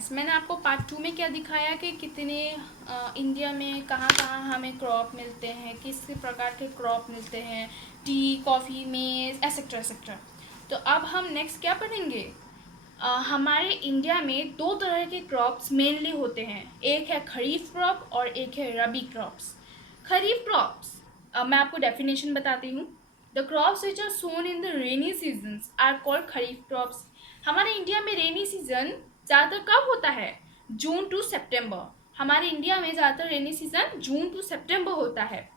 Friends, मैंने आपको part 2 में क्या दिखाया कि कितने इंडिया में कहाँ कहाँ हमें क्रॉप मिलते हैं, किस प्रकार के क्रॉप मिलते हैं, टी, कॉफ़ी, मेज़, एसेट्रा एसेट्रा। तो अब हम नेक्स्ट क्या पढ़ेंगे। हमारे इंडिया में दो तरह के क्रॉप्स मेनली होते हैं, एक है खरीफ क्रॉप और एक है रबी क्रॉप्स। खरीफ क्रॉप्स, मैं आपको डेफिनेशन बताती हूँ। The crops which are sown in the rainy seasons are called kharif crops. हमारे इंडिया में रेनी सीजन ज़्यादातर कब होता है? June to September. हमारे इंडिया में ज़्यादातर रेनी सीजन जून टू सितंबर होता है।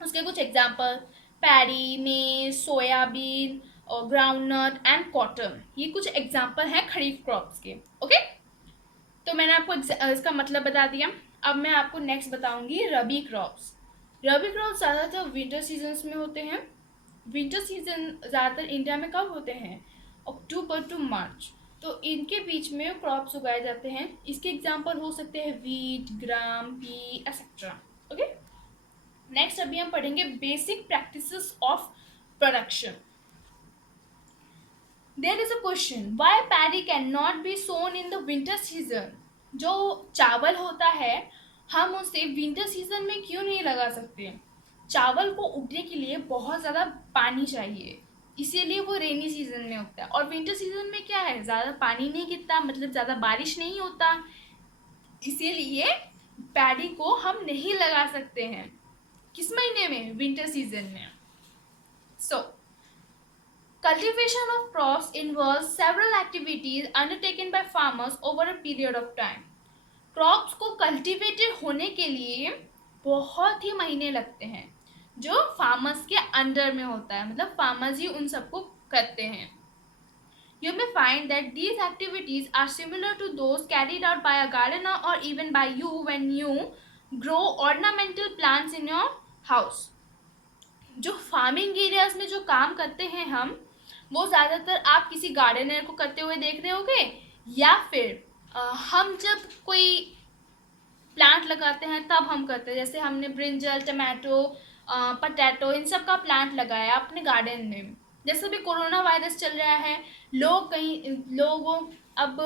उसके कुछ एग्जाम्पल, पैडी, मेज, सोयाबीन और ग्राउंडनट एंड कॉटन, ये कुछ एग्जाम्पल हैं खरीफ क्रॉप्स के। ओके, तो मैंने आपको इसका मतलब बता दिया। अब मैं आपको नेक्स्ट बताऊंगी रबी क्रॉप्स। रबी क्रॉप्स ज़्यादातर विंटर सीजन्स में होते हैं। विंटर सीजन ज़्यादातर इंडिया में कब होते हैं? अक्टूबर टू मार्च। तो इनके बीच में क्रॉप्स उगाए जाते हैं। इसके एग्जाम्पल हो सकते हैं wheat, gram, pea etcetera. Okay, next अभी हम पढ़ेंगे basic practices of production. There is a question, why paddy can not be sown in the winter season. जो चावल होता है, हम उसे विंटर सीजन में क्यों नहीं लगा सकते? चावल को उगने के लिए बहुत ज़्यादा पानी चाहिए, इसीलिए वो रेनी सीजन में उगता है। और विंटर सीजन में क्या है, ज़्यादा पानी नहीं गिरता, मतलब ज़्यादा बारिश नहीं होता, इसीलिए पैडी को हम नहीं लगा सकते हैं। किस महीने में? विंटर सीजन में। सो cultivation of crops involves several activities undertaken by farmers over a period of time. Crops को कल्टिवेटेड होने के लिए बहुत ही महीने लगते हैं, जो फार्मर्स के अंडर में होता है, मतलब फार्मर्स ही उन सबको करते हैं। You may find that these activities are similar to those carried out by a gardener or even by you when you grow ornamental plants in your house. जो फार्मिंग एरियाज में जो काम करते हैं हम, वो ज़्यादातर आप किसी गार्डनर को करते हुए देख रहे होगे, या फिर हम जब कोई प्लांट लगाते हैं तब हम करते हैं। जैसे हमने ब्रिंजल, टमाटो, पटैटो, इन सब का प्लांट लगाया अपने गार्डन में। जैसे भी कोरोना वायरस चल रहा है, लोगों अब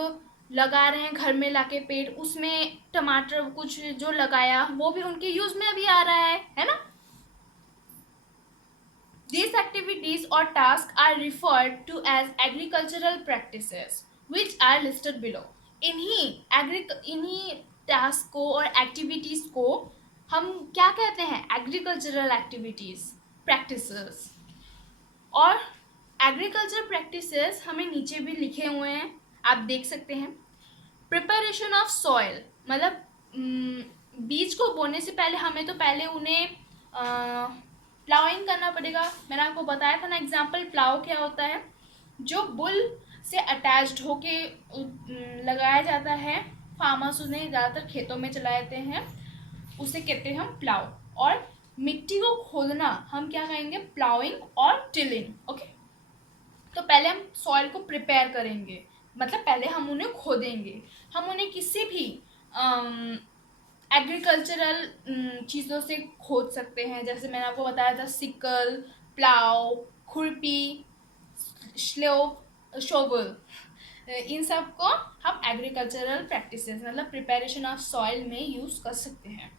लगा रहे हैं घर में लाके पेड़, उसमें टमाटर कुछ जो लगाया वो भी उनके यूज में अभी आ रहा है ना। These activities or tasks are referred to as agricultural practices, which are listed below. इन्हीं टास्क को और एक्टिविटीज को हम क्या कहते हैं? Agricultural activities, practices. और एग्रीकल्चर प्रैक्टिसेस हमें नीचे भी लिखे हुए हैं, आप देख सकते हैं। प्रिपरेशन ऑफ सॉइल, मतलब बीज को बोने से पहले हमें तो पहले उन्हें प्लाउइंग करना पड़ेगा। मैंने आपको बताया था ना एग्जाम्पल, प्लाउ क्या होता है? जो बुल से अटैच्ड होके लगाया जाता है, फार्मर्स उन्हें ज़्यादातर खेतों में चलाते हैं, उसे कहते हैं हम प्लाउ। और मिट्टी को खोदना हम क्या कहेंगे? प्लाउइंग और टिलिंग। ओके, तो पहले हम सॉइल को प्रिपेयर करेंगे, मतलब पहले हम उन्हें खोदेंगे। हम उन्हें किसी भी एग्रीकल्चरल चीज़ों से खोद सकते हैं, जैसे मैंने आपको बताया था सिकल, प्लाउ, खुरपी, शोवल, इन सब को हम एग्रीकल्चरल प्रैक्टिसेस मतलब प्रिपरेशन ऑफ सॉइल में यूज़ कर सकते हैं।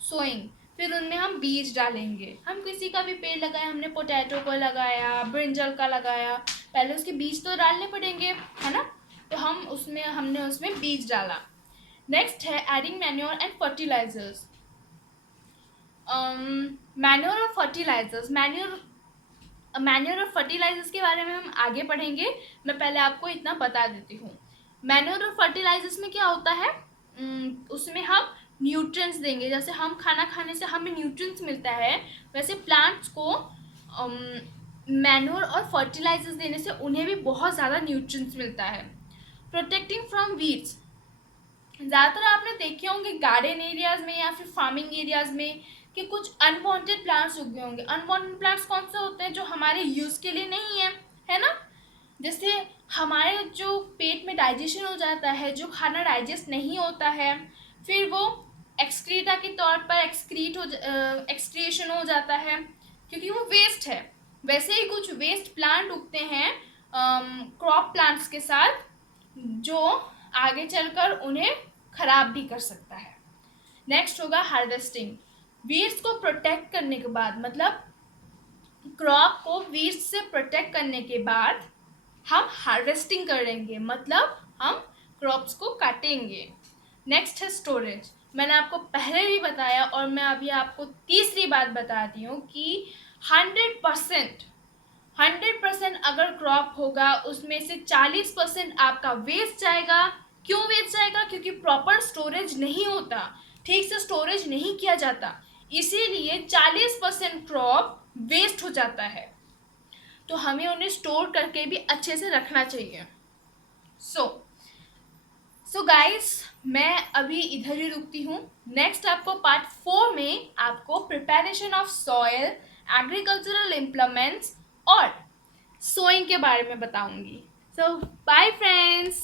सोइंग, फिर उनमें हम बीज डालेंगे। हम किसी का भी पेड़ लगाया, हमने पोटैटो को लगाया, ब्रिंजल का लगाया, पहले उसके बीज तो डालने पड़ेंगे, है ना। तो हमने उसमें बीज डाला। नेक्स्ट है adding manure and fertilisers. Manure और फर्टिलाइजर्स, मैन्योर और फर्टिलाइजर्स के बारे में हम आगे पढ़ेंगे, मैं पहले आपको इतना बता देती हूँ। मैन्योर और फर्टिलाइजर्स में क्या होता है, उसमें हम न्यूट्रिएंट्स देंगे। जैसे हम खाना खाने से हमें न्यूट्रिएंट्स मिलता है, वैसे प्लांट्स को मैन्योर और फर्टिलाइजर्स देने से उन्हें भी बहुत ज़्यादा न्यूट्रिएंट्स मिलता है। प्रोटेक्टिंग फ्रॉम वीड्स, ज़्यादातर आपने देखे होंगे गार्डन एरियाज में या फिर फार्मिंग एरियाज में कि कुछ अनवांटेड प्लांट्स उगे होंगे। अनवांटेड प्लांट्स कौन से होते हैं? जो हमारे यूज़ के लिए नहीं है ना। जैसे हमारे जो पेट में डाइजेशन हो जाता है, जो खाना डाइजेस्ट नहीं होता है, फिर वो एक्सक्रीटा के तौर पर एक्सक्रिएशन हो जाता है, क्योंकि वो वेस्ट है। वैसे ही कुछ वेस्ट प्लांट उगते हैं क्रॉप प्लांट्स के साथ, जो आगे चलकर उन्हें खराब भी कर सकता है। नेक्स्ट होगा हार्वेस्टिंग। वीड्स को प्रोटेक्ट करने के बाद, मतलब क्रॉप को वीड्स से प्रोटेक्ट करने के बाद हम हार्वेस्टिंग करेंगे, मतलब हम क्रॉप्स को काटेंगे। नेक्स्ट है स्टोरेज। मैंने आपको पहले भी बताया और मैं अभी आपको तीसरी बात बताती हूँ कि 100% अगर क्रॉप होगा उसमें से 40% आपका वेस्ट जाएगा। क्यों वेस्ट जाएगा? क्योंकि प्रॉपर स्टोरेज नहीं होता, ठीक से स्टोरेज नहीं किया जाता, इसीलिए 40% क्रॉप वेस्ट हो जाता है। तो हमें उन्हें स्टोर करके भी अच्छे से रखना चाहिए। सो गाइस, मैं अभी इधर ही रुकती हूँ। नेक्स्ट आपको पार्ट 4 में आपको preparation of soil, agricultural implements और सोइंग के बारे में बताऊंगी। सो बाय फ्रेंड्स।